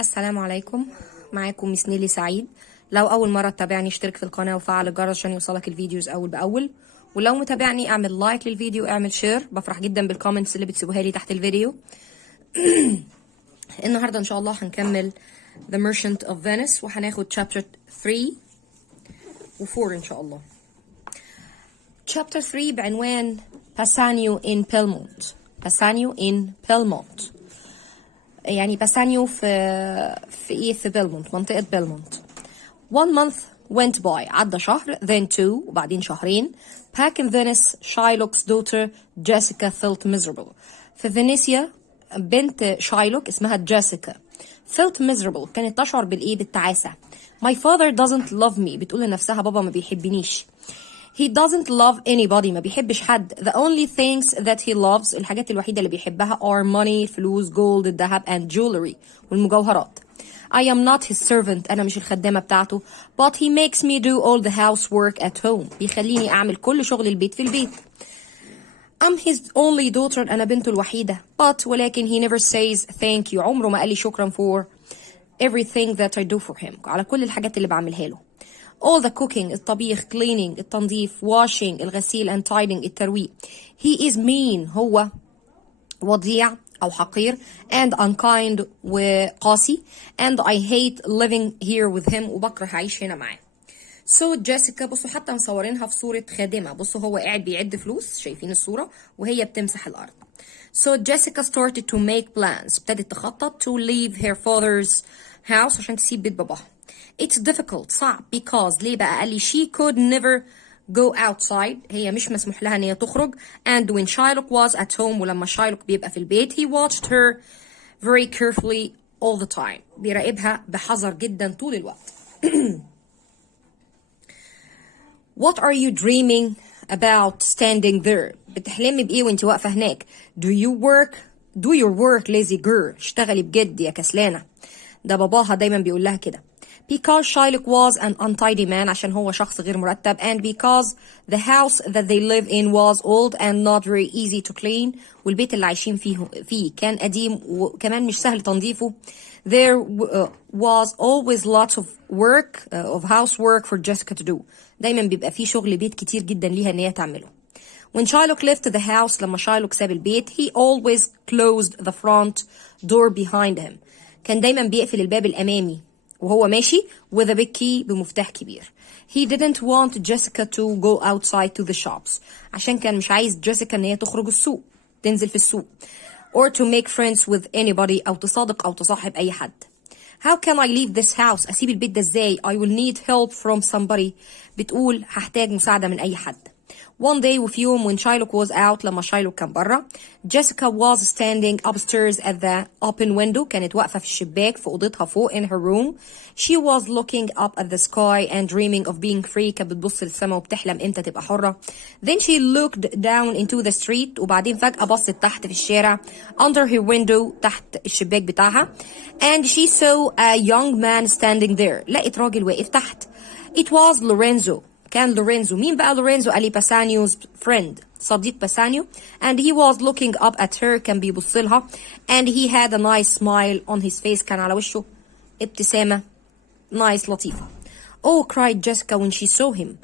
السلام عليكم. معاكم مس نيللى سعيد. لو اول مره تتابعني اشترك في القناه وفعل الجرس عشان يوصلك الفيديوز اول باول، ولو متابعني اعمل لايك للفيديو، اعمل شير. بفرح جدا بالكومنتس اللي بتسيبوها لي تحت الفيديو. النهارده ان شاء الله هنكمل The Merchant of Venice وهناخد chapter 3 و 4 ان شاء الله. chapter 3 بعنوان Bassanio in Belmont. Bassanio in Belmont يعني باسانيو في بيلمونت، منطقة بيلمونت. One month went by، عدى شهر، then two، وبعدين شهرين. Back in Venice, Shylock's daughter Jessica felt miserable. في فينيسيا بنت شايلوك اسمها جيسيكا felt miserable، كانت تشعر بالتعاسة. My father doesn't love me، بتقول لنفسها بابا ما بيحبنيش. He doesn't love anybody، ما بيحبش حد. The only things that he loves، الحاجات الوحيدة اللي بيحبها are money، فلوس، gold، الذهب and jewelry، والمجوهرات. I am not his servant، أنا مش الخدامة بتاعته. But he makes me do all the housework at home، بيخليني أعمل كل شغل البيت في البيت. I'm his only daughter، أنا بنته الوحيدة. But ولكن he never says thank you، عمره ما قال لي شكرا for everything that I do for him، على كل الحاجات اللي بعملها له. All the cooking، الطبيخ، cleaning، التنظيف، washing، الغسيل and tidying، الترويق. He is mean، هو وضيع أو حقير and unkind وقاسي and I hate living here with him، وبكره أعيش هنا معاه. So Jessica، بصوا حتى مصورينها في صورة خادمة، بصوا هو قاعد بيعد فلوس، شايفين الصورة، وهي بتمسح الأرض. So Jessica started to make plans، ابتدت تخطط to leave her father's house، عشان تسيب بيت باباها. It's difficult، صعب، because ليه بقى؟ قال لي she could never go outside، هي مش مسموح لها ان هي تخرج. And when Shylock was at home، ولما شايلوك بيبقى في البيت he watched her very carefully all the time، بيراقبها بحذر جدا طول الوقت. What are you dreaming about standing there؟ بتحلمي بإيه وانت واقفة هناك؟ Do your work lazy girl، اشتغلي بجد يا كسلانة. ده باباها دايما بيقول لها كده. Because Shylock was an untidy man، عشان هو شخص غير مرتب. And because the house that they live in was old and not very easy to clean، والبيت اللي عايشين فيه كان قديم وكمان مش سهل تنظيفه. There was always lots of work of housework for Jessica to do، دايما بيبقى فيه شغل بيت كتير جدا ليها ان هي تعمله. When Shylock left the house، لما شايلوك ساب البيت he always closed the front door behind him، كان دايما بيقفل الباب الأمامي وهو ماشي with a big key، بمفتاح كبير. He didn't want Jessica to go outside to the shops، عشان كان مش عايز جيسيكا ان هي تخرج السوق، تنزل في السوق. Or to make friends with anybody، أو تصادق أو تصاحب أي حد. How can I leave this house؟ أسيب البيت ده ازاي؟ I will need help from somebody، بتقول هحتاج مساعدة من أي حد. One day وفي يوم when Shylock was out، لما شايلوك كان برا، Jessica was standing upstairs at the open window، كانت واقفة في الشباك في أوضتها فوق in her room. She was looking up at the sky and dreaming of being free، كانت بتبص للسما وبتحلم امتى تبقى حرة. Then she looked down into the street، وبعدين فجأة بصت تحت في الشارع under her window، تحت الشباك بتاعها. And she saw a young man standing there، لقت راجل واقف تحت. It was Lorenzo، كان لورينزو. مين بقى لورينزو؟ قال لي باسانيو's friend، صديق باسانيو. And he was looking up at her، كان بيبص لها. And he had a nice smile on his face، كان على وشه ابتسامة nice لطيفة. Oh cried Jessica when she saw him.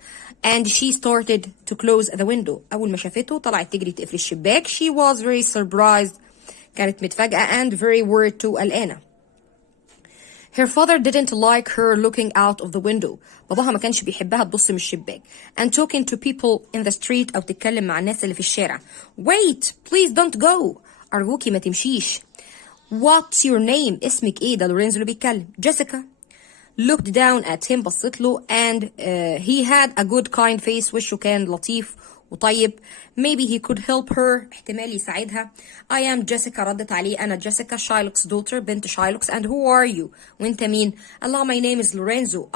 And she started to close the window، أول ما شافته طلعت تجري تقفل الشباك. She was very surprised، كانت متفاجئة and very worried too، قلقانة. Her father didn't like her looking out of the window، باباها ما كانش بيحبها تبص من الشباك. And talking to people in the street، أو تتكلم مع الناس اللي في الشارع. Wait please don't go، أرجوكي ما تمشيش. What's your name؟ اسمك إيه؟ ده لورينزو اللي بيتكلم. Jessica looked down at him، بصت له. And he had a good kind face، وشه كان لطيف وطيب. Maybe he could help her، احتمال يساعدها. I am Jessica، ردت عليه أنا جيسيكا Shylock's daughter، بنت شايلوكس. And who are you؟ وأنت مين؟ الله my name is Lorenzo.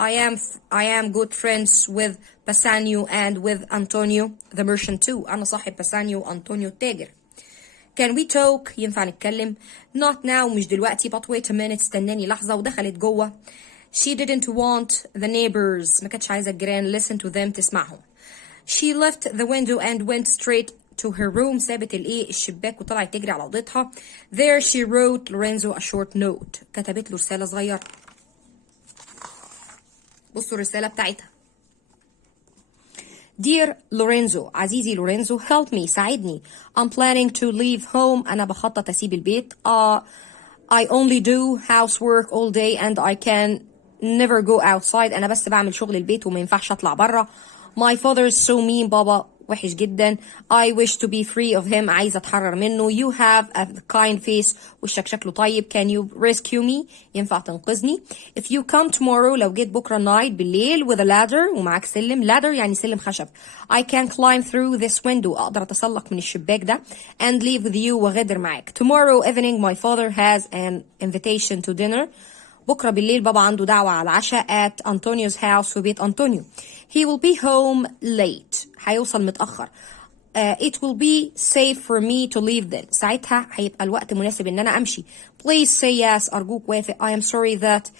I am good friends with Bassanio and with Antonio the merchant too، أنا صاحب باسانيو وأنطونيو التاجر. Can we talk؟ ينفع نتكلم. Not now، مش دلوقتي. But wait a minute، استناني لحظة. ودخلت جوه. She didn't want the neighbors، ما كانتش عايزة الجيران listen to them، تسمعهم. She left the window and went straight to her room. سابت الشباك وطلعت تجري على اوضتها. There she wrote Lorenzo a short note. كتبت له رسالة صغيرة. بصوا الرسالة بتاعتها. Dear Lorenzo, عزيزي لورينزو, help me, ساعدني. I'm planning to leave home. أنا بخطط أسيب البيت. I only do housework all day and I can never go outside. أنا بس بعمل شغل البيت وما ينفعش أطلع برا. My father is so mean. بابا وحش جدا. I wish to be free of him. عايزة أتحرر منه. You have a kind face. وشك شكله طيب. Can you rescue me? ينفع تنقذني. If you come tomorrow, لو جيت بكرة night بالليل with a ladder ومعاك سلم. ladder يعني سلم خشب. I can climb through this window. أقدر أتسلق من الشباك ده. And leave with you وغادر معاك. Tomorrow evening my father has an invitation to dinner. بكرة بالليل بابا عنده دعوة على العشاء at Antonio's house في بيت أنطونيو. He will be home late. هيوصل متأخر. It will be safe for me to leave then. ساعتها هيبقى الوقت مناسب إن أنا أمشي. Please say yes. أرجوك وافق. I am sorry that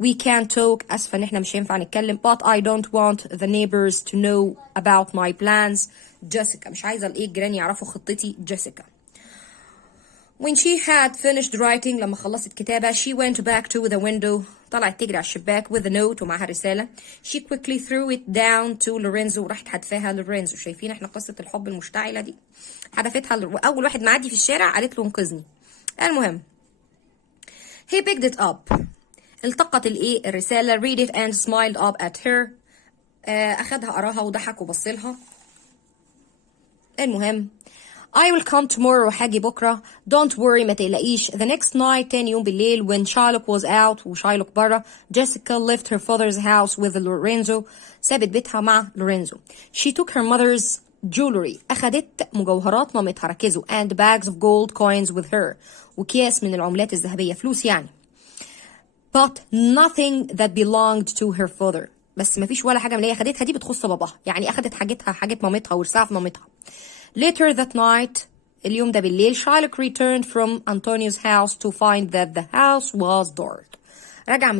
we can't talk. أسفة إن إحنا مش هينفع نتكلم. But I don't want the neighbors to know about my plans. جيسيكا. مش عايزة الجيران يعرفوا خطتي. جيسيكا. When she had finished writing, لما خلصت كتابة, she went back to the window. طلعت تجري على الشباك with a note ومعها رسالة. She quickly threw it down to Lorenzo. وراحت حدفاها لورينزو. شايفين احنا قصة الحب المشتعلة دي؟ حدفتها وأول واحد معدي في الشارع قالت له انقذني. المهم. He picked it up. التقط الرسالة. read it and smiled up at her. أخدها قراها وضحك وبصلها. المهم. I will come tomorrow. هاجي بكرة. Don't worry. ما تقلقيش. The next night. تاني يوم بالليل. When Shylock was out. وشايلوك برا. Jessica left her father's house with Lorenzo. سابت بيتها مع لورينزو. She took her mother's jewelry. أخدت مجوهرات مامتها. ركزوا. And bags of gold coins with her. وكياس من العملات الذهبية. فلوس يعني. But nothing that belonged to her father. بس ما فيش ولا حاجة من اللي هي أخدتها دي بتخص باباها. يعني أخدت حاجات مامتها ورثها في مامتها. Later that night, اليوم ده بالليل, Shylock returned from Antonio's house to find that the house was dark. رجع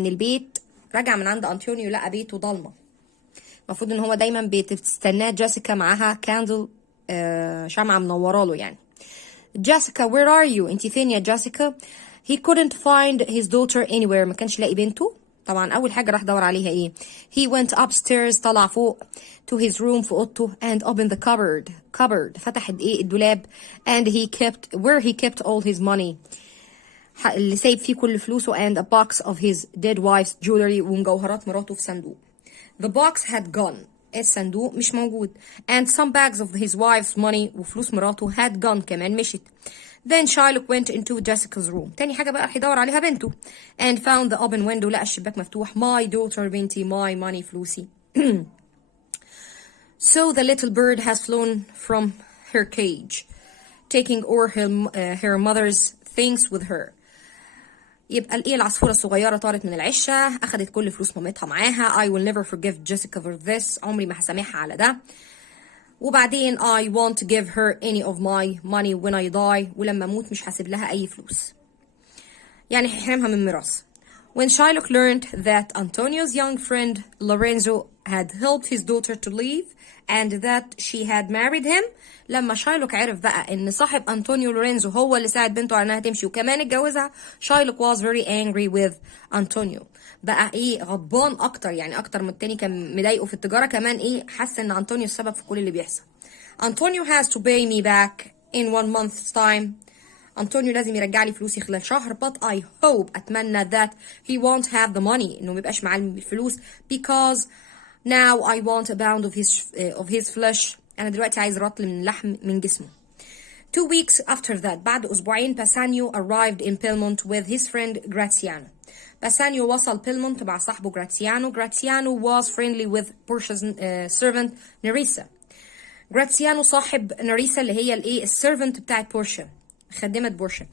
من عند أنطونيو لقى بيته ضلمة. المفروض إن هو دايما بتستناه جيسيكا معاها كاندل شمعة منورة له يعني. Jessica, where are you? أنت فين يا جيسيكا? He couldn't find his daughter anywhere. ما كانش لاقي بنته. طبعا أول حاجة راح دور عليها He went upstairs. طلع فوق to his room في أوضته and opened the cupboard. فتح الدولاب and where he kept all his money. اللي سايب فيه كل فلوسه and a box of his dead wife's jewelry ومجوهرات مراته في صندوق. The box had gone. الصندوق مش موجود. And some bags of his wife's money وفلوس مراته had gone كمان مشت. Then Shylock went into Jessica's room. تاني حاجة بقى راح يدور عليها بنته. And found the open window. لقى الشباك مفتوح. My daughter بنتي. My money فلوسي. So the little bird has flown from her cage, taking all her mother's things with her. يبقى العصفورة الصغيرة طارت من العشة. أخدت كل فلوس مامتها معاها. I will never forgive Jessica for this. عمري ما هسامحها على ده. وبعدين I won't give her any of my money when I die. ولما أموت مش هسيب لها أي فلوس. يعني هيحرمها من ميراث. When Shylock learned that Antonio's young friend Lorenzo had helped his daughter to leave and that she had married him. لما شايلوك عرف بقى ان صاحب أنطونيو لورينزو هو اللي ساعد بنته على انها تمشي وكمان اتجوزها. شايلوك was very angry with Antonio. بقى غضبان اكتر يعني اكتر من التاني كان مضايقه في التجارة. كمان حس ان أنطونيو السبب في كل اللي بيحصل. Antonio has to pay me back in 1 month's time. أنطونيو لازم يرجع لي فلوسي خلال شهر. But I hope أتمنى that he won't have the money. إنه ميبقاش معاه الفلوس. Because now I want a pound of his flesh. أنا دلوقتي عايز رطل من لحم من جسمه. 2 weeks after that. بعد أسبوعين Bassanio arrived in Belmont with his friend Graziano. Bassanio وصل بيلمونت مع صاحبه Graziano. Graziano was friendly with Portia's servant Nerissa. Graziano صاحب ناريسا اللي هي السيرفنت بتاعت بورشا. خدمة بورشا.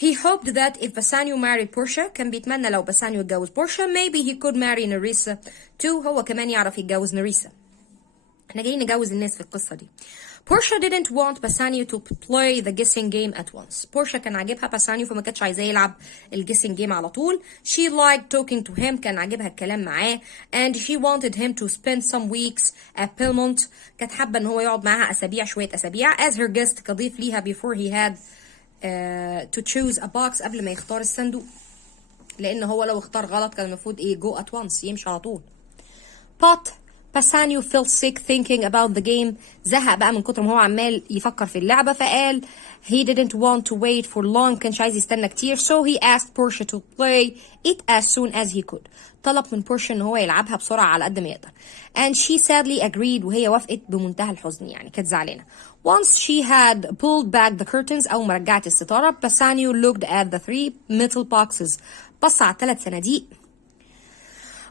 He hoped that if Bassanio married Portia, كان بيتمنى لو باسانيو اتجوز بورشا, maybe he could marry Nerissa too. هو كمان يعرف يتجوز ناريسا. احنا جايين نجوز الناس في القصة دي. Portia didn't want Bassanio to play the guessing game at once. Portia كان عاجبها باسانيو فما كانتش عايزاه يلعب الجيسنج جيم على طول. She liked talking to him. كان عاجبها الكلام معاه. And she wanted him to spend some weeks at Belmont. كانت حابة ان هو يقعد معاها شوية اسابيع as her guest كضيف ليها before he had to choose a box قبل ما يختار الصندوق. لان هو لو اختار غلط كان المفروض go at once يمشي على طول. But Bassanio felt sick thinking about the game. زهق بقى من كتر ما هو عمال يفكر في اللعبة فقال he didn't want to wait for long. كانش عايز يستنى كتير. So he asked Portia to play it as soon as he could. طلب من بورشا ان هو يلعبها بسرعة على قد ما يقدر. And she sadly agreed. وهي وافقت بمنتهى الحزن يعني كانت زعلانة. Once she had pulled back the curtains أول ما رجعت الستارة Bassanio looked at the 3 metal boxes. بص على 3 صناديق.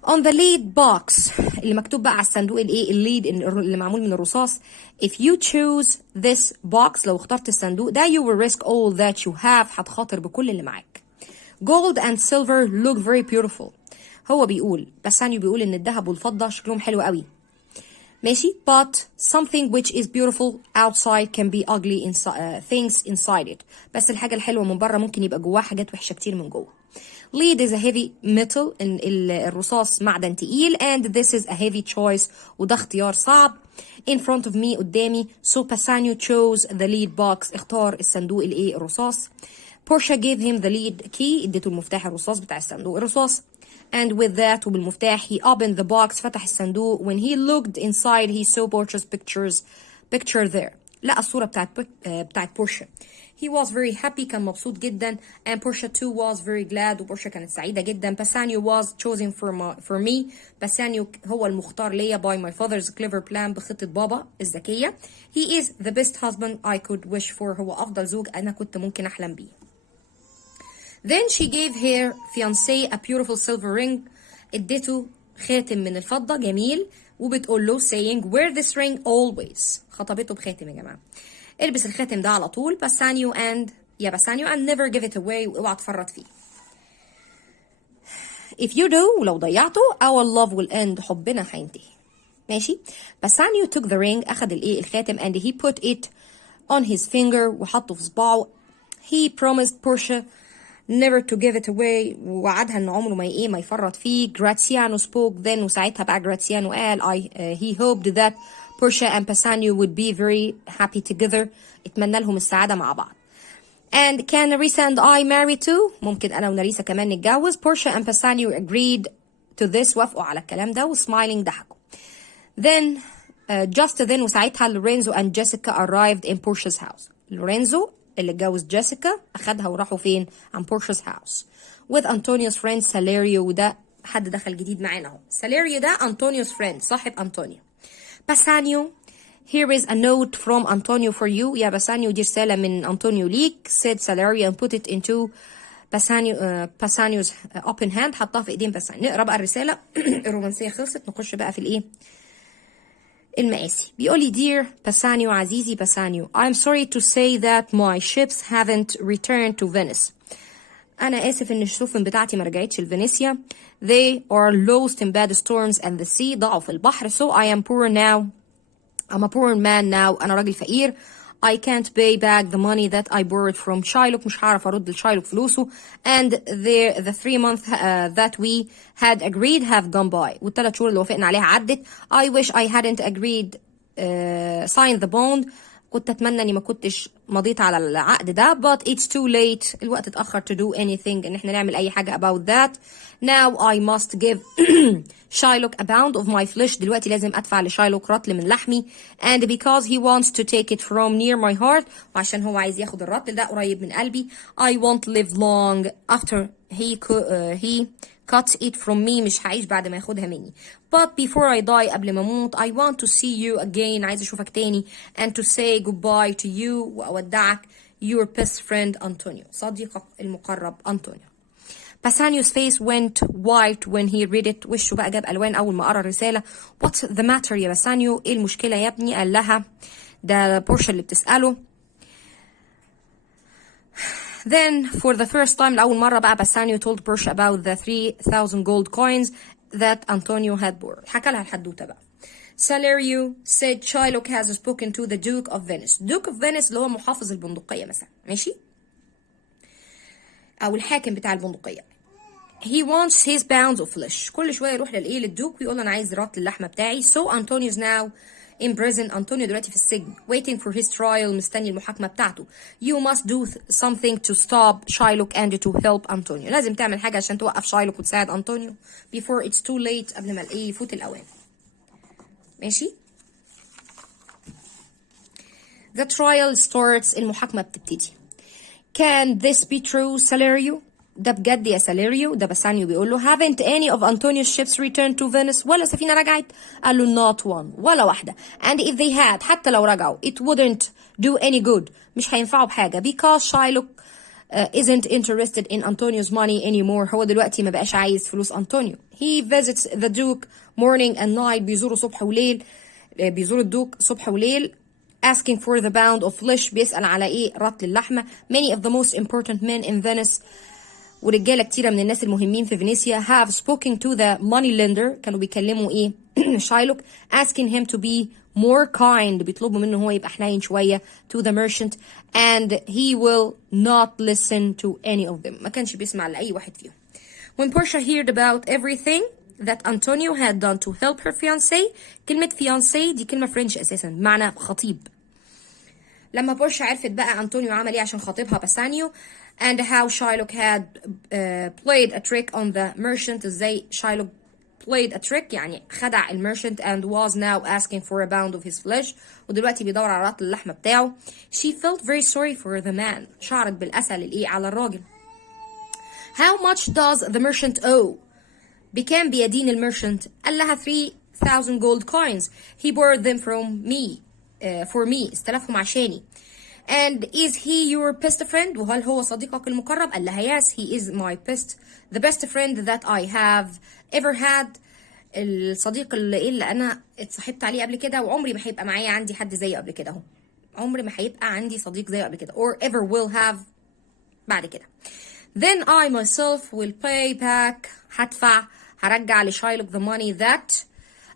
On the lead box اللي مكتوب بقى على الصندوق الليد اللي معمول من الرصاص. If you choose this box لو اخترت الصندوق ده you will risk all that you have. هتخاطر بكل اللي معاك. Gold and silver look very beautiful. هو بيقول باسانيو بيقول ان الذهب والفضة شكلهم حلو قوي. ماشي. But something which is beautiful outside can be ugly things inside it. بس الحاجة الحلوة من بره ممكن يبقى جواها حاجات وحشة كتير من جوه. Lead is a heavy metal. الرصاص معدن تقيل. And this is a heavy choice. وده اختيار صعب. In front of me قدامي. So Bassanio chose the lead box. اختار الصندوق الرصاص. Portia gave him the lead key. اديته المفتاح الرصاص بتاع الصندوق الرصاص. And with that وبالمفتاح he opened the box. فتح الصندوق. When he looked inside he saw Portia's picture there. لقى الصورة بتاعت بورشا. He was very happy. كان مبسوط جدا. And Portia too was very glad. وبورشا كانت سعيدة جدا. Bassanio was chosen for me. Bassanio هو المختار ليا by my father's clever plan. بخطة بابا الذكية. He is the best husband I could wish for. هو أفضل زوج أنا كنت ممكن أحلم بيه. Then she gave her fiancé a beautiful silver ring. اديته خاتم من الفضة جميل. وبتقول له saying wear this ring always. خطبته بخاتم يا جماعة. البس الخاتم ده على طول. Bassanio and never give it away. واوعى تفرط فيه. If you do ولو ضيعته our love will end. حبنا هينتهي. ماشي. Bassanio took the ring. أخذ الخاتم and he put it on his finger. وحطه في صباعه. He promised Portia never to give it away. ووعدها ان عمره ما يفرط فيه. Graziano spoke then. وساعتها بقى Graziano قال he hoped that Portia and Bassanio would be very happy together. اتمنى لهم السعادة مع بعض. And can Nerissa and I marry too? ممكن أنا وناريسا كمان نتجوز. Portia and Bassanio agreed to this. وافقوا على الكلام ده وسمايلينج ضحكوا. Then just then وساعتها Lorenzo and Jessica arrived in Portia's house. Lorenzo اللي اتجوز جيسيكا أخدها وراحوا فين؟ عن Portia's house. With Antonio's friend Salario. وده حد دخل جديد معانا اهو. Salario ده Antonio's friend صاحب أنطونيو. Bassanio, here is a note from Antonio for you. يا باسانيو دي رسالة من أنطونيو ليك. said Salario and put it into Bassanio's open hand. حطها في ايدين باسانيو. نقرا بقى الرسالة. الرومانسية خلصت. نخش بقى في المقاسي. بيقولي dear Bassanio عزيزي باسانيو I'm sorry to say that my ships haven't returned to Venice. أنا آسف إن السفن بتاعتي ما رجعتش لفينيسيا. They are lost in bad storms and the sea. ضاعوا في البحر. So I am poor now. I'm a poor man now. أنا راجل فقير. I can't pay back the money that I borrowed from Shylock. مش هعرف أرد لشايلوك فلوسه. And the 3 months that we had agreed have gone by. والثلاث شهور اللي وافقنا عليها عدت. I wish I hadn't agreed signed the bond. كنت أتمنى إني ما كنتش مضيت على العقد ده. But it's too late. الوقت اتأخر to do anything. إن إحنا نعمل أي حاجة about that. Now I must give Shylock a pound of my flesh. دلوقتي لازم أدفع لشايلوك رطل من لحمي. And because he wants to take it from near my heart. وعشان هو عايز ياخد الرطل ده قريب من قلبي. I won't live long after he cuts it from me. مش هعيش بعد ما ياخدها مني. But before I die قبل ما أموت I want to see you again. عايز أشوفك تاني. And to say goodbye to you. وأودعك. Your best friend Antonio. صديقك المقرب أنطونيو. Bassanio's face went white when he read it. وشه بقى جاب ألوان أول ما قرأ الرسالة. What's the matter يا باسانيو؟ إيه المشكلة يا ابني؟ قال لها ده بورشا اللي بتسأله. Then for the first time لأول مرة بقى Bassanio told Portia about the 3,000 gold coins that Antonio had borrowed. حكى لها الحدوتة بقى. Salerio said Shylock has spoken to the Duke of Venice. Duke of Venice اللي هو محافظ البندقية مثلا، ماشي؟ أو الحاكم بتاع البندقية. He wants his pounds of flesh. كل شوية يروح للدوك ويقول أنا عايز رطل اللحمة بتاعي. So Antonio is now in prison. أنطونيو دلوقتي في السجن waiting for his trial، مستني المحاكمة بتاعته. You must do something to stop Shylock and to help Antonio. لازم تعمل حاجة عشان توقف شايلوك وتساعد أنطونيو before it's too late، قبل ما يفوت الأوان. ماشي؟ The trial starts. المحاكمة بتبتدي. Can this be true, Salerio? ده بجد يا ساليريو؟ ده باسانيو بيقول له haven't any of Antonio's ships returned to Venice؟ ولا سفينة رجعت؟ قال له not one، ولا واحدة. And if they had، حتى لو رجعوا it wouldn't do any good، مش هينفعوا بحاجة because Shylock isn't interested in Antonio's money anymore. هو دلوقتي ما بقاش عايز فلوس أنطونيو. He visits the Duke morning and night. بيزوره صبح وليل، بيزور الدوك صبح وليل. asking for the pound of flesh. بيسأل على ايه؟ رطل اللحمة. many of the most important men in Venice، ورجاله كتيره من الناس المهمين في فينيسيا have spoken to the money lender. كانوا بيكلموا ايه؟ شايلوك asking him to be more kind. بيطلبوا منه هو يبقى حنين شويه to the merchant and he will not listen to any of them. ما كانش بيسمع لأي واحد فيهم. When Portia heard about everything that Antonio had done to help her fiancé. كلمة fiancé دي كلمة فرنش أساسا بمعنى خطيب. لما بورشا عرفت بقى أنطونيو عمل ايه عشان خطيبها باسانيو and how Shylock had played a trick on the merchant. ازاي Shylock played a trick يعني خدع الميرشنت and was now asking for a pound of his flesh. ودلوقتي بيدور على رطل اللحمة بتاعه. She felt very sorry for the man. شعرت بالأسى للإيه؟ على الراجل. How much does the merchant owe؟ بكام بيدين الميرشنت؟ قال لها 3,000 gold coins. He borrowed them from me for me. استلفهم عشاني. And is he your best friend؟ وهل هو صديقك المقرب؟ قال لها yes, he is my the best friend that I have ever had. الصديق اللي أنا اتصاحبت عليه قبل كده، وعمري ما هيبقى معايا عندي حد زيه قبل كده. عمري ما هيبقى عندي صديق زيه قبل كده or ever will have بعد كده. Then I myself will pay back. هرجع لشايلوك the money that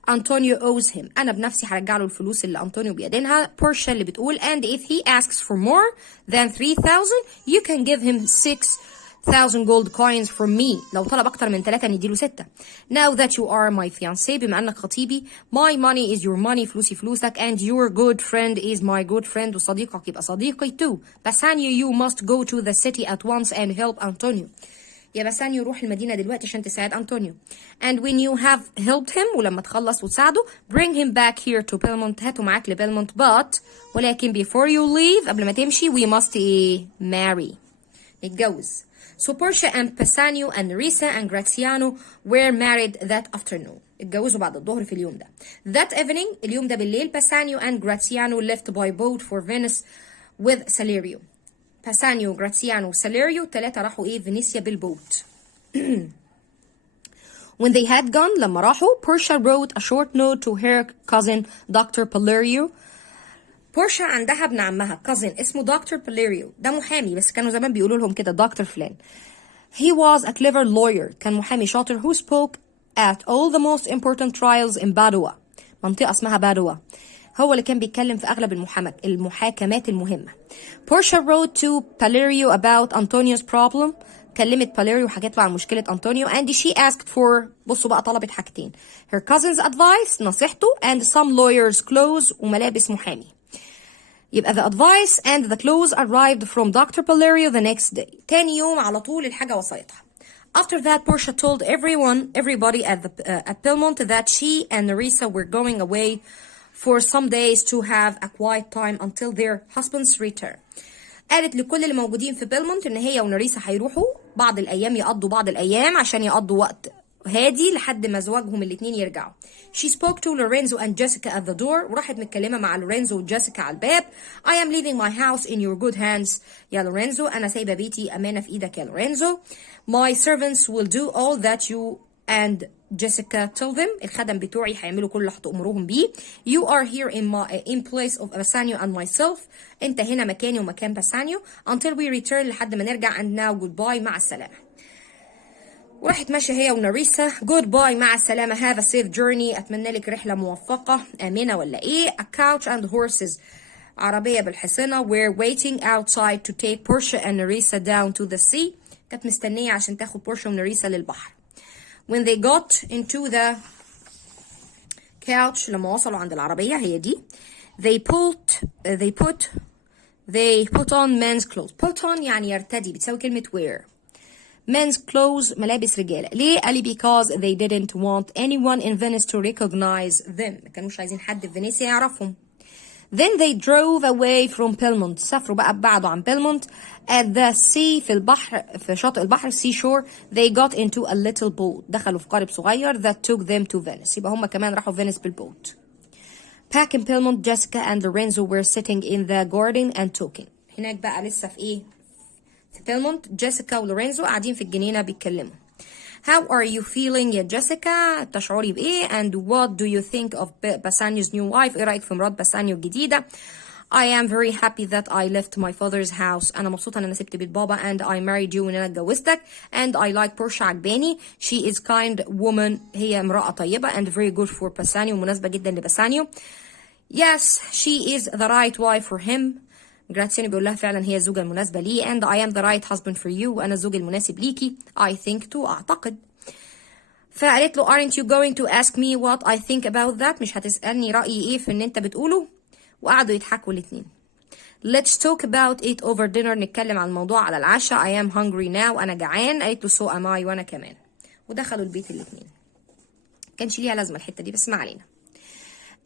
Antonio owes him. أنا بنفسي هرجع له الفلوس اللي أنطونيو بيدينها. بورشا اللي بتقول and if he asks for more than 3,000 you can give him 6,000 gold coins from me. لو طلب أكتر من 3 نديله 6. Now that you are my fiancé، بما أنك خطيبي، my money is your money، فلوسي فلوسك، and your good friend is my good friend، وصديقك يبقى صديقي too. باسانيو you must go to the city at once and help Antonio. يا باسانيو روح المدينة دلوقتي عشان تساعد أنطونيو. And when you have helped him، ولما تخلص وتساعده، bring him back here to Belmont. هاته معاك لبيلمونت. But ولكن before you leave، قبل ما تمشي، we must marry. نتجوز. So Portia and Bassanio and Nerissa and Graziano were married that afternoon. اتجوزوا بعد الظهر في اليوم ده. That evening، اليوم ده بالليل، Bassanio and Graziano left by boat for Venice with Salerio. باسانيو، جراتسيانو وساليريو الثلاثة راحوا فينيسيا بالبوت. When they had gone، لما راحوا، Portia wrote a short note to her cousin Dr. Palerio. بورشا عندها ابن عمها cousin اسمه Dr. Palerio. ده محامي، بس كانوا زمان بيقولوا لهم كده دكتور فلان. He was a clever lawyer. كان محامي شاطر who spoke at all the most important trials in Padua. منطقة اسمها بادوا. هو اللي كان بيتكلم في أغلب المحاكمات المهمة. Portia wrote to Palerio about Antonio's problem. كلمت باليريو وحكت له عن مشكلة أنطونيو and she asked for، بصوا بقى طلبت حاجتين، her cousin's advice نصيحته and some lawyer's clothes وملابس محامي. يبقى the advice and the clothes arrived from Dr. Palerio the next day. تاني يوم على طول الحاجة وصلتها. After that, Portia told everybody at Belmont that she and Nerissa were going away for some days to have a quiet time until their husbands return. قالت لكل اللي موجودين في بيلمونت ان هي ونريسا هيروحوا يقضوا بعض الايام عشان يقضوا وقت هادي لحد ما زواجهم الاثنين يرجعوا. She spoke to Lorenzo and Jessica at the door. وراحت متكلمة مع لورينزو وجيسيكا على الباب. I am leaving my house in your good hands يا لورينزو. أنا سايبة بيتي أمانة في إيدك يا لورينزو. My servants will do all that you and Jessica tell them. الخدم بتوعي هيعملوا كل اللي هتأمروهم بيه. You are here in place of Bassanio and myself. أنت هنا مكاني ومكان باسانيو until we return لحد ما نرجع and now goodbye مع السلامة. وراحت ماشية هي وناريسا. goodbye مع السلامة. have a safe journey. أتمنى لك رحلة موفقة آمنة ولا إيه. a couch and horses. عربية بالحصنة. were waiting outside to take Portia and Narisa down to the sea. كانت مستنية عشان تاخد بورشا وناريسا للبحر. when they got into the couch لما وصلوا عند العربية هي دي. they put on men's clothes. put on يعني يرتدي، بتساوي كلمة wear. men's clothes ملابس رجالة. ليه؟ قال لي because they didn't want anyone in Venice to recognize them. ما كانوش عايزين حد في فينيسيا يعرفهم. then they drove away from Belmont. سافروا بقى بعدوا عن Belmont. at the sea في البحر، في شاطئ البحر seashore. they got into a little boat. دخلوا في قارب صغير that took them to Venice. يبقى هم كمان راحوا فينيس بالبوت. back in Belmont Jessica and Lorenzo were sitting in the garden and talking. هناك بقى لسه في ايه؟ في بيلمونت جيسيكا ولورينزو قاعدين في الجنينة بيتكلموا. How are you feeling يا جيسيكا؟ تشعري بإيه؟ And what do you think of Bassanio's new wife؟ إيه رأيك في مرات باسانيو الجديدة؟ I am very happy that I left my father's house. أنا مبسوطة إن أنا سبت بيت بابا. And I married you وإن أنا اتجوزتك. And I like Portia عجباني. She is kind woman. هي امرأة طيبة. And very good for Bassanio. مناسبة جدا لباسانيو. Yes, she is the right wife for him. جراتسيانو بيقول لها فعلا هي الزوجة المناسبة لي. and I am the right husband for you. وأنا الزوج المناسب ليكي. I think too. أعتقد. فقالت له aren't you going to ask me what I think about that؟ مش هتسألني رأيي إيه في إن أنت بتقوله؟ وقعدوا يضحكوا الاتنين. Let's talk about it over dinner. نتكلم عن الموضوع على العشاء. I am hungry now. أنا جعان. قالت له so am I. وأنا كمان. ودخلوا البيت الاتنين. كانش ليها لازمة الحتة دي بس ما علينا.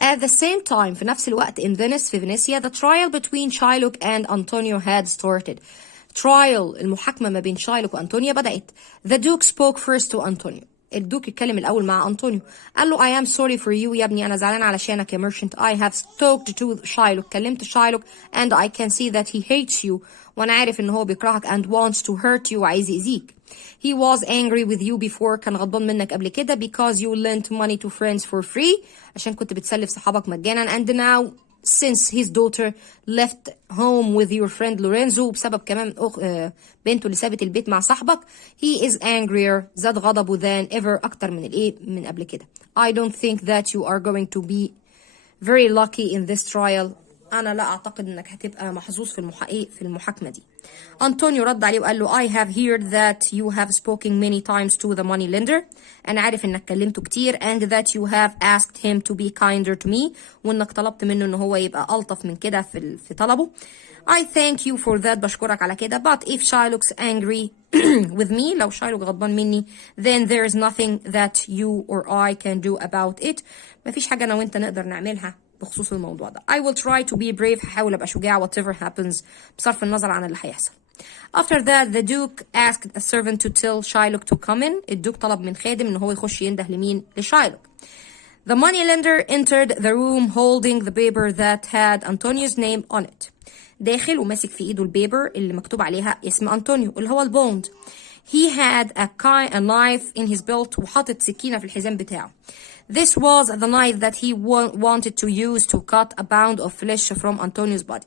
At the same time في نفس الوقت in Venice في فينيسيا the trial between Shylock and Antonio had started. trial المحاكمة ما بين شايلوك وأنطونيا بدأت. The Duke spoke first to Antonio. الدوك اتكلم الأول مع أنطونيو. قال له I am sorry for you يا ابني، أنا زعلان علشانك يا merchant. I have talked to Shylock. كلمت شايلوك and I can see that he hates you. وأنا عارف إن هو بيكرهك and wants to hurt you وعايز يأذيك. He was angry with you before. كان غضبان منك قبل كده because you lent money to friends for free. عشان كنت بتسلف صحابك مجانا. And now since his daughter left home with your friend Lorenzo بسبب كمان بنته اللي سابت البيت مع صاحبك. He is angrier. زاد غضبه than ever. أكتر من الإيه من قبل كده. I don't think that you are going to be very lucky in this trial. أنا لا أعتقد إنك هتبقى محظوظ في المحاكمة دي. أنطونيو رد عليه وقال له I have heard that you have spoken many times to the money lender. أنا عارف إنك كلمته كتير and that you have asked him to be kinder to me. وإنك طلبت منه إن هو يبقى ألطف من كده في طلبه. I thank you for that. بشكرك على كده. But if Shylock's angry with me لو شايلوك غضبان مني then there is nothing that you or I can do about it. مفيش حاجة أنا وإنت نقدر نعملها بخصوص الموضوع ده. I will try to be brave. هحاول أبقى شجاع whatever happens بصرف النظر عن اللي هيحصل. After that the Duke asked a servant to tell Shylock to come in. الدوك طلب من خادم إن هو يخش ينده لمين؟ لشايلوك. The moneylender entered the room holding the paper that had Antonio's name on it. داخل وماسك في ايده البيبر اللي مكتوب عليها اسم أنطونيو اللي هو البوند. He had a knife in his belt. وحاطط سكينة في الحزام بتاعه. This was the knife that he wanted to use to cut a pound of flesh from Antonio's body.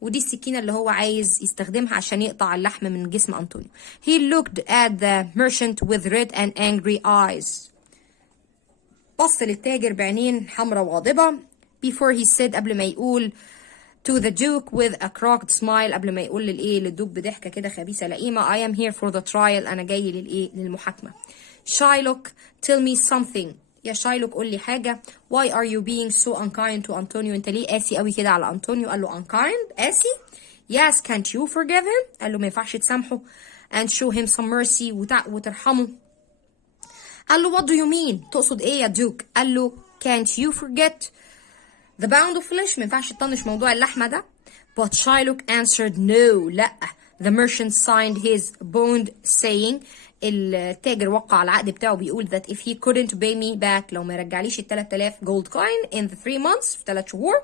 ودي السكينة اللي هو عايز يستخدمها عشان يقطع اللحم من جسم أنطونيو. He looked at the merchant with red and angry eyes. بص للتاجر بعينين حمرا وغاضبة. Before he said قبل ما يقول to the Duke with a crooked smile. قبل ما يقول للدوك بضحكة كده خبيثة لئيمة. I am here for the trial. أنا جاي للمحاكمة. Shylock tell me something. يا شايلوك قول لي حاجة. Why are you being so unkind to Antonio؟ أنت ليه قاسي قوي كده على أنطونيو؟ قال له unkind قاسي؟ Yes, can't you forgive him؟ قال له ما ينفعش تسامحه and show him some mercy وترحمه. قال له what do you mean؟ تقصد إيه يا دوك؟ قال له can't you forget the pound of flesh؟ ما ينفعش تطنش موضوع اللحمة ده. But Shylock answered no. لا. The merchant signed his bond saying التاجر وقع العقد بتاعه بيقول that if he couldn't pay me back لو ما رجعليش 3000 gold coin in the 3 months في 3 شهور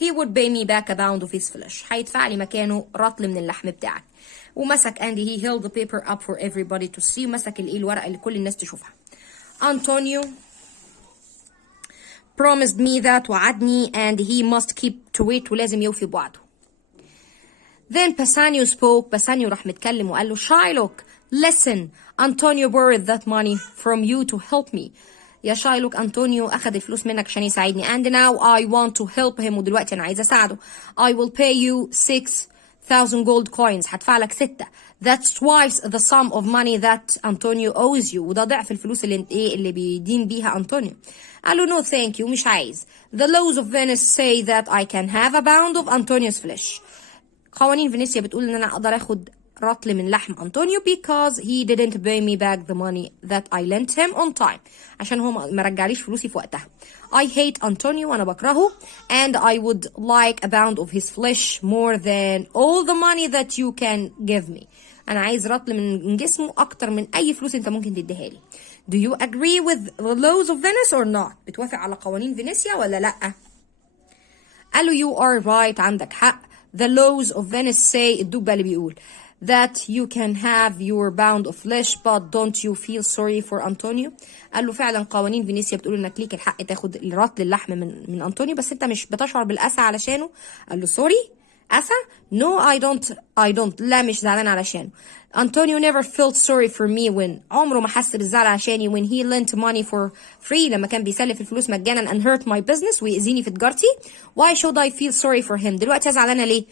he would pay me back a pound of his flesh. هيدفع لي مكانه رطل من اللحم بتاعك. ومسك and he held the paper up for everybody to see. مسك الورقة اللي كل الناس تشوفها. Antonio promised me that وعدني and he must keep to it ولازم يوفي بوعده. Then Bassanio spoke. باسانيو راح متكلم وقال له Shylock Listen, Antonio borrowed that money from you to help me. يا شايلوك أنطونيو أخذ الفلوس منك عشان يساعدني. And now I want to help him. ودلوقتي أنا عايزة أساعده. I will pay you 6,000 gold coins. هدفع لك 6. That's twice the sum of money that Antonio owes you. وده ضعف الفلوس اللي بيدين بيها أنطونيو. قال له no thank you مش عايز. The laws of Venice say that I can have a pound of Antonio's flesh. قوانين فينيسيا بتقول إن أنا أقدر أخد رطل من لحم أنطونيو because he didn't pay me back the money that I lent him on time. عشان هو ما رجعليش فلوسي في وقتها. I hate Antonio وأنا بكرهه and I would like a pound of his flesh more than all the money that you can give me. أنا عايز رطل من جسمه أكتر من أي فلوس أنت ممكن تديها لي. Do you agree with the laws of Venice or not? بتوافق على قوانين فينيسيا ولا لأ؟ قال له you are right عندك حق. The laws of Venice say الدوب بقى اللي بيقول that you can have your pound of flesh but don't you feel sorry for Antonio. قال له فعلا قوانين فينيسيا بتقول انك ليك الحق تاخد رطل اللحم من أنطونيو بس انت مش بتشعر بالأسى علشانه. قال له sorry أسى no I don't لا مش زعلان علشانه. Antonio never felt sorry for me when عمره ما حس بالزعل عشاني when he lent money for free لما كان بيسلف الفلوس مجانا and hurt my business ويأذيني في تجارتي. Why should I feel sorry for him؟ دلوقتي أزعل أنا ليه؟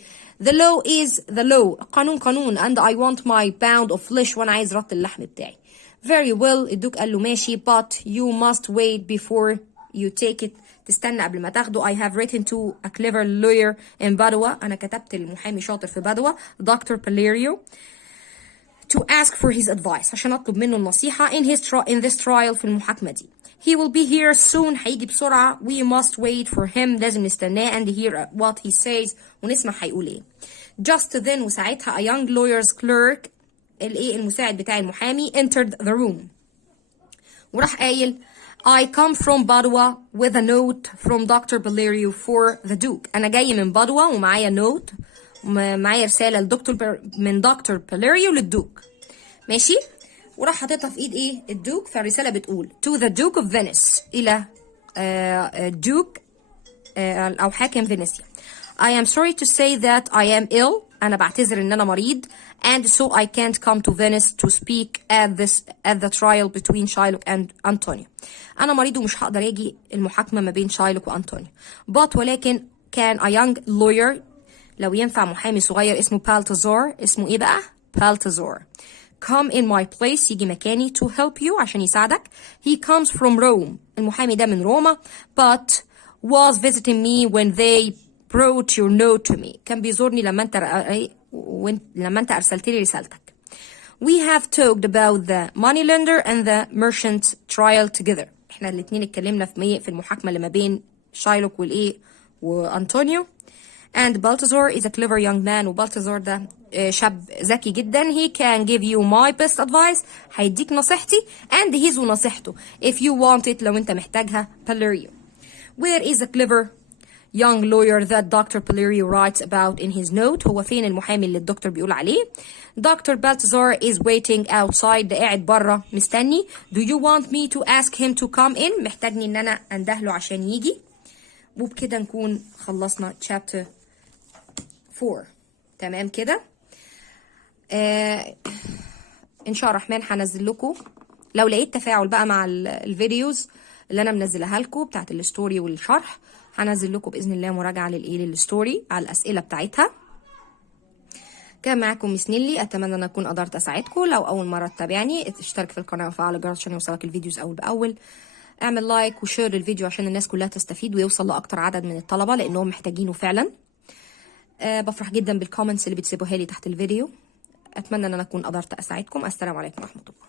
The law is the law. قانون and I want my pound of flesh وأنا عايز رط اللحم بتاعي. Very well الدوك قال له ماشي but you must wait before you take it. تستنى قبل ما تاخده. I have written to a clever lawyer in Padua. أنا كتبت لمحامي شاطر في بادوا Dr. Palerio to ask for his advice عشان أطلب منه النصيحة in this trial في المحاكمة دي. He will be here soon. هيجي بسرعة. We must wait for him. لازم نستناه and hear what he says ونسمع هيقول ايه. Just then وساعتها a young lawyer's clerk المساعد بتاع المحامي entered the room. وراح قايل I come from Padua with a note from Dr. Palerio for the Duke. أنا جاي من بادوا ومعايا note معايا رسالة من دكتور باليريو للدوك. ماشي. وراح حاططها في ايد ايه الدوك. فالرسالة بتقول to the Duke of Venice إلى دوك أو حاكم فينيسيا. I am sorry to say that I am ill. أنا بعتذر إن أنا مريض and so I can't come to Venice to speak at the trial between Shylock and Antonio. أنا مريض ومش هقدر أجي المحاكمة ما بين شايلوك وأنطونيو. But ولكن كان a young lawyer لو ينفع محامي صغير اسمه بالتازار. اسمه ايه بقى؟ بالتازار. Come in my place يجي مكاني to help you عشان يساعدك. He comes from Rome. المحامي ده من روما but was visiting me when they brought your note to me. كان بيزورني لما انت أرسلت لي رسالتك. We have talked about the moneylender and the merchant trial together. احنا الاتنين اتكلمنا في المحاكمة اللي ما بين شايلوك وأنطونيو. And Balthazar is a clever young man. وبالتازار ده شاب ذكي جدا. He can give you my best advice. هيديك نصيحتي and his ونصيحته if you want it لو انت محتاجها. Palerio. Where is the clever young lawyer that Dr. Palerio writes about in his note? هو فين المحامي اللي الدكتور بيقول عليه؟ Dr. Balthazar is waiting outside. ده قاعد بره مستني. Do you want me to ask him to come in؟ محتاجني ان انا اندهله عشان يجي. وبكده نكون خلصنا chapter 4. تمام كده. ان شاء الله الرحمن هنزل لكم لو لقيت تفاعل بقى مع الفيديوز اللي انا منزلها لكم بتاعت الستوري والشرح. هنزل لكم باذن الله مراجعه للستوري على الاسئله بتاعتها. كان معاكم مس نيللي. اتمنى ان اكون قدرت اساعدكم. لو اول مره تتابعني اشترك في القناه وفعل الجرس عشان يوصلك الفيديوز اول باول. اعمل لايك وشير الفيديو عشان الناس كلها تستفيد ويوصل لاكتر عدد من الطلبه لانهم محتاجينه فعلا. بفرح جدا بالكومنتس اللي بتسيبوها لي تحت الفيديو. اتمنى ان انا اكون قدرت اساعدكم. السلام عليكم ورحمه الله.